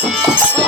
Oh,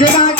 Good night.